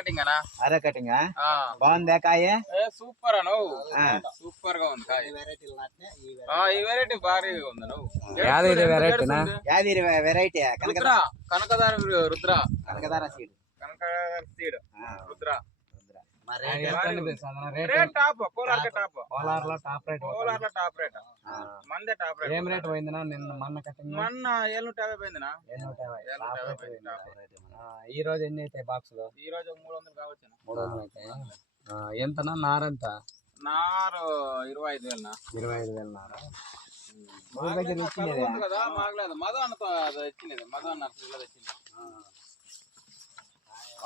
Kanakadhara seed Kanakadhara seed Rudra ಈ ರೋಜ ಮೂಲನ ಮಧು ಅನ್ನೋದು ಮದುವೆ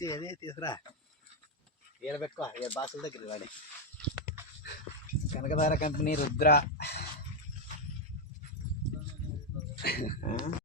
తెచ్చి అది తీసురా నిలబెట్టుకో ఏ బాసుల దగ్గర వాడి కనకదార కంపెనీ రుద్ర